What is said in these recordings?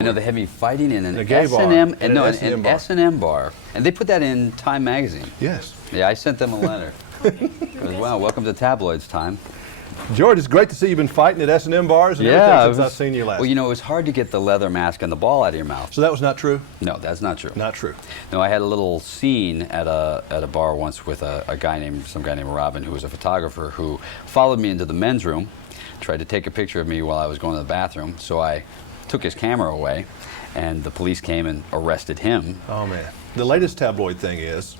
You know, they had me fighting in an gay bar. S&M, In no, an an S&M bar. S&M bar, and they put that in Time magazine. Yes. Yeah, I sent them a letter. It was, wow, welcome to tabloids, Time. George, it's great to see you've been fighting at S&M bars and everything since I've seen you last. Well, you know, it was hard to get the leather mask and the ball out of your mouth. So that was not true? No, that's not true. Not true. No, I had a little scene at a bar once with some guy named Robin, who was a photographer, who followed me into the men's room, tried to take a picture of me while I was going to the bathroom. So I took his camera away, and the police came and arrested him. Oh, man. The latest tabloid thing is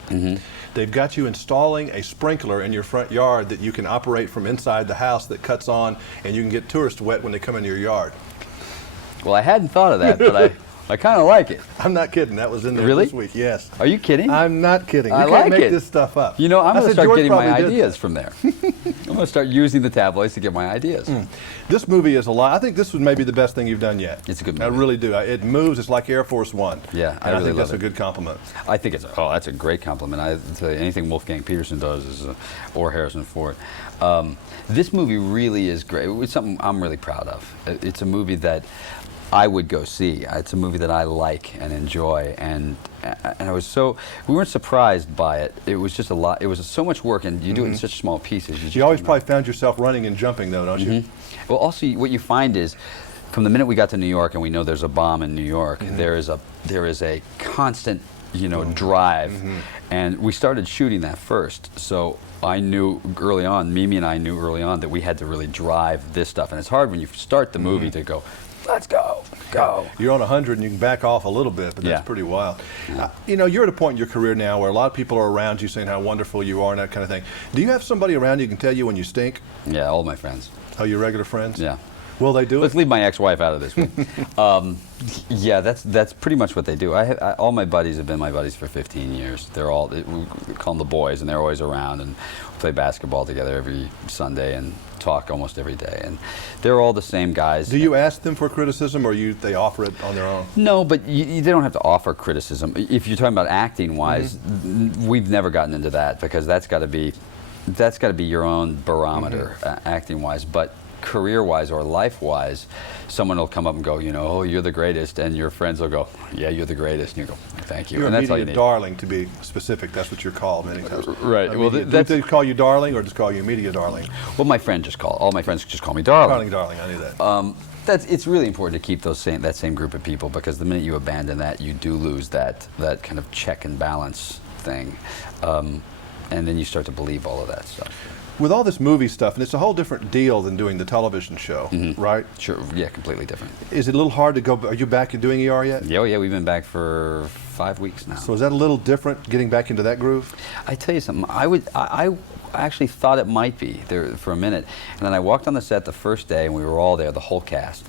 they've got you installing a sprinkler in your front yard that you can operate from inside the house that cuts on, and you can get tourists wet when they come into your yard. Well, I hadn't thought of that, but I kind of like it. I'm not kidding. That was in there Really? this week. Yes. Are you kidding? I'm not kidding. You I can't like make it. this stuff up. You know, I'm going to start George getting my probably did ideas that. from there. I'm going to start using the tabloids to get my ideas. This movie is a lot. I think this was maybe the best thing you've done yet. It's a good I movie. really do. It moves. It's like Air Force One. Yeah, I and really think love that's it. a good compliment. I think it's, oh, that's a great compliment. I tell you, anything Wolfgang Peterson does is, or Harrison Ford. This movie really is great. It's something I'm really proud of. It's a movie that I would go see. It's a movie that I like and enjoy, and I was we weren't surprised by it. It was just a lot. It was so much work, and you do it in such small pieces. You always probably found yourself running and jumping, though, don't you? Well, also what you find is, from the minute we got to New York and we know there's a bomb in New York, there is a constant, drive, and we started shooting that first. So I knew early on, Mimi and I knew early on that we had to really drive this stuff, and it's hard when you start the movie to go, let's go. You're on 100 and you can back off a little bit, but that's pretty wild. You're at a point in your career now where a lot of people are around you saying how wonderful you are and that kind of thing. Do you have somebody around you who can tell you when you stink? Yeah, all my friends. Oh, your regular friends? Yeah. Will they do Let's it? leave my ex-wife out of this one. Yeah, that's pretty much what they do. All my buddies have been my buddies for 15 years. We call them the boys, and they're always around, and we play basketball together every Sunday and talk almost every day. And they're all the same guys. Do you ask them for criticism, or they offer it on their own? No, but they don't have to offer criticism. If you're talking about acting-wise, we've never gotten into that, because that's got to be your own barometer, acting-wise. But career-wise or life-wise, someone will come up and go, oh, you're the greatest, and your friends will go, yeah, you're the greatest, and you go, thank you. You're and a that's all you media need. darling, to be specific. That's what you're called many times. Right. Well, do they call you darling, or just call you media darling? Well, all my friends just call me darling. Darling, I knew that. It's really important to keep that same group of people, because the minute you abandon that, you do lose that kind of check and balance thing, and then you start to believe all of that stuff. With all this movie stuff, and it's a whole different deal than doing the television show, right? Sure, yeah, completely different. Is it a little hard to go? Are you back and doing ER yet? Yeah, we've been back for 5 weeks now. So is that a little different, getting back into that groove? I tell you something, I actually thought it might be there for a minute, and then I walked on the set the first day, and we were all there, the whole cast.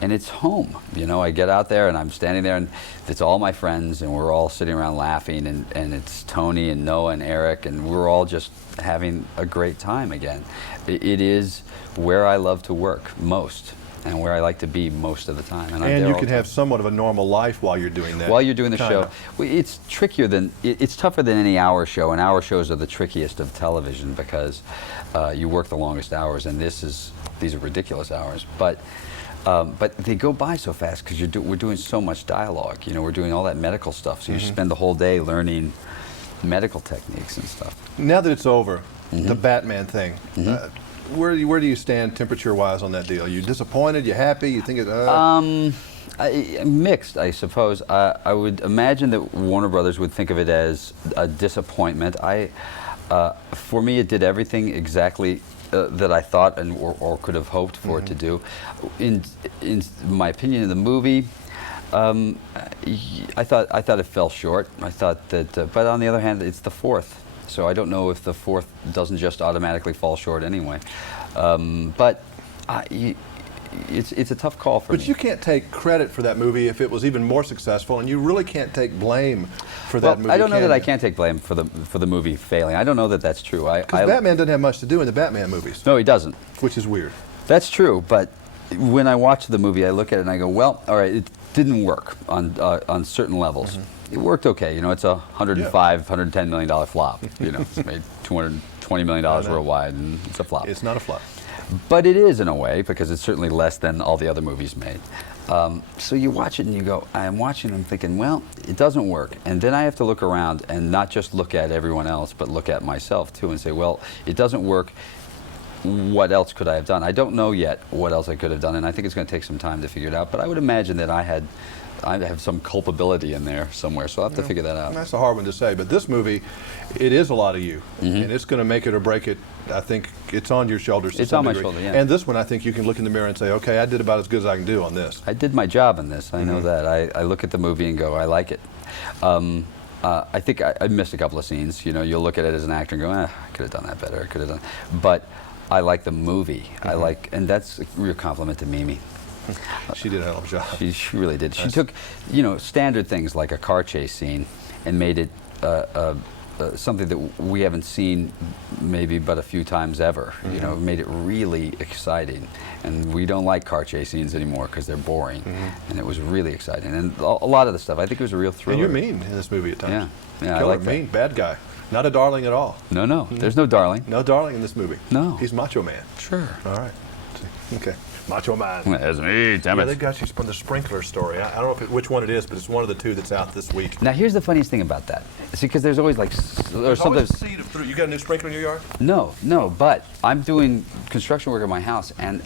And it's home, I get out there and I'm standing there, and it's all my friends, and we're all sitting around laughing, and it's Tony and Noah and Eric, and we're all just having a great time again. It is where I love to work most, and where I like to be most of the time. And you can have somewhat of a normal life while you're doing that. While you're doing the show. Well, it's trickier it's tougher than any hour show, and hour shows are the trickiest of television, because you work the longest hours, and these are ridiculous hours. But they go by so fast, because we're doing so much dialogue. We're doing all that medical stuff, so you spend the whole day learning medical techniques and stuff. Now that it's over, the Batman thing, where do you stand temperature-wise on that deal? Are you disappointed? You happy? You think it? Mixed, I suppose. I would imagine that Warner Brothers would think of it as a disappointment. For me, it did everything exactly that I thought or could have hoped for it to do. In my opinion, in the movie, I thought it fell short. I thought that, but on the other hand, it's the fourth, so I don't know if the fourth doesn't just automatically fall short anyway. But it's a tough call for me. But you can't take credit for that movie if it was even more successful, and you really can't take blame for that movie. I don't know that I can't take blame for the movie failing. I don't know that that's true. Because Batman doesn't have much to do in the Batman movies. No, he doesn't. Which is weird. That's true, but when I watch the movie, I look at it and I go, well, all right, it didn't work on certain levels. It worked okay. It's a $110 million flop. It's made $220 million worldwide, and it's a flop. It's not a flop. But it is, in a way, because it's certainly less than all the other movies made. So you watch it and you go, I'm watching and I'm thinking, well, it doesn't work. And then I have to look around and not just look at everyone else, but look at myself too and say, well, it doesn't work. What else could I have done? I don't know yet what else I could have done, and I think it's going to take some time to figure it out. But I would imagine that I have some culpability in there somewhere, so I'll have to figure that out. That's a hard one to say, but this movie, it is a lot of you, and it's going to make it or break it. I think it's on your shoulders to It's some on my degree. shoulder, yeah. And this one, I think you can look in the mirror and say, okay, I did about as good as I can do on this. I did my job in this. I know that. I look at the movie and go, I like it. I think I missed a couple of scenes. You know, you'll look at it as an actor and go, I could have done that better. I could have done. But I like the movie. I like, and that's a real compliment to Mimi. She did a hell of a job. She really did. She took, you know, standard things like a car chase scene and made it something that we haven't seen maybe but a few times ever. You know, made it really exciting. And we don't like car chase scenes anymore because they're boring. And it was really exciting. And a lot of the stuff, I think it was a real thriller. And you're mean in this movie at times. Yeah, I Killer, like that. mean, bad guy. Not a darling at all. No, there's no darling. No darling in this movie. No. He's Macho Man. Sure. All right. Okay. Macho Man. That's me, damn Yeah, it. they've got you from the sprinkler story. I don't know which one it is, but it's one of the two that's out this week. Now here's the funniest thing about that. See, because there's always like, or There's always sometimes. a seed of fruit. You got a new sprinkler in your yard? No, but I'm doing construction work at my house, and